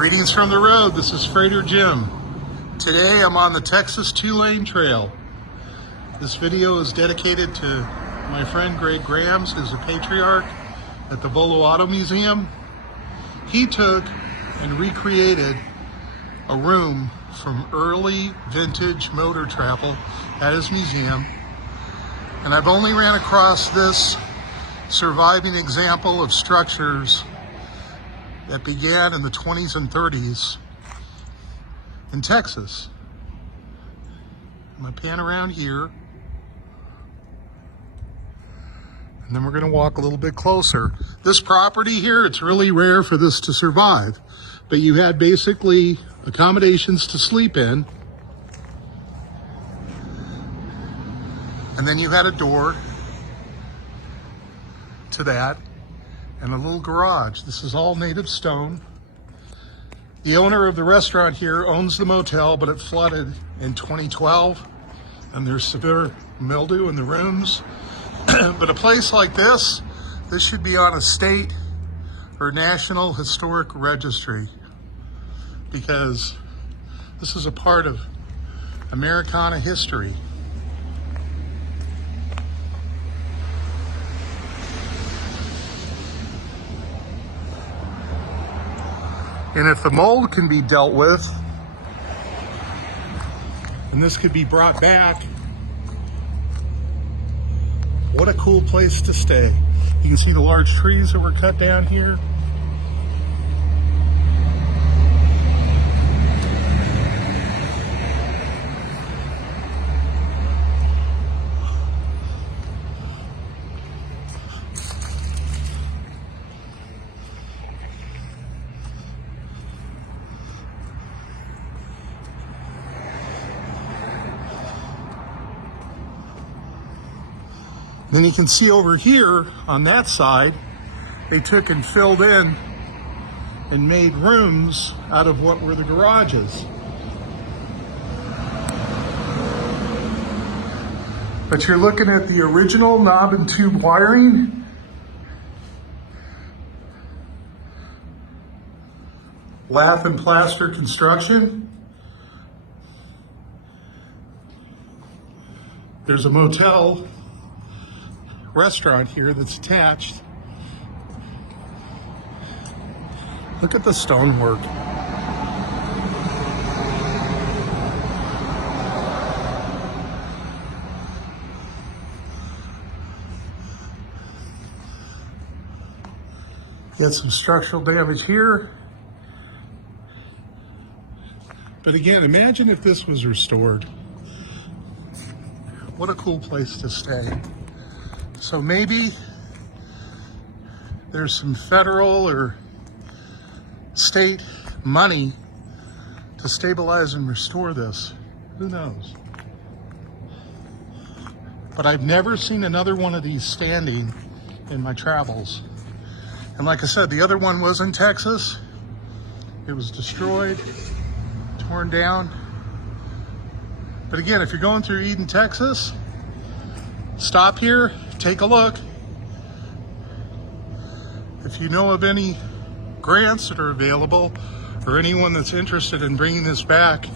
Greetings from the road. This is Freighter Jim. Today I'm on the Texas 2-lane trail. This video is dedicated to my friend Greg Grams, who's a patriarch at the Volo Auto Museum. He took and recreated a room from early vintage motor travel at his museum. And I've only ran across this surviving example of structures that began in the 20s and 30s in Texas. I'm gonna pan around here, and then we're gonna walk a little bit closer. This property here, it's really rare for this to survive, but you had basically accommodations to sleep in, and then you had a door to that, and a little garage. This is all native stone. The owner of the restaurant here owns the motel, but it flooded in 2012, and there's severe mildew in the rooms. But a place like this should be on a state or national historic registry, because this is a part of Americana history. And if the mold can be dealt with, and this could be brought back, what a cool place to stay. You can see the large trees that were cut down here. Then you can see over here on that side, they took and filled in and made rooms out of what were the garages. But you're looking at the original knob and tube wiring. Lath and plaster construction. There's a motel restaurant here that's attached. Look at the stonework. Get some structural damage here. But again, imagine if this was restored. What a cool place to stay. So maybe there's some federal or state money to stabilize and restore this. Who knows? But I've never seen another one of these standing in my travels. And like I said, the other one was in Texas. It was destroyed, torn down. But again, if you're going through Eden, Texas, stop here, take a look. If you know of any grants that are available or anyone that's interested in bringing this back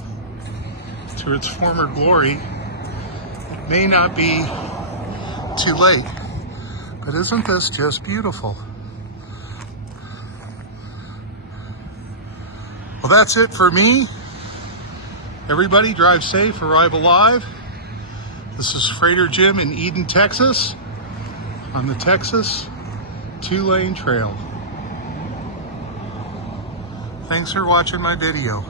to its former glory, it may not be too late. But isn't this just beautiful? Well, that's it for me. Everybody drive safe, arrive alive. This is Freighter Jim in Eden, Texas, on the Texas 2-lane trail. Thanks for watching my video.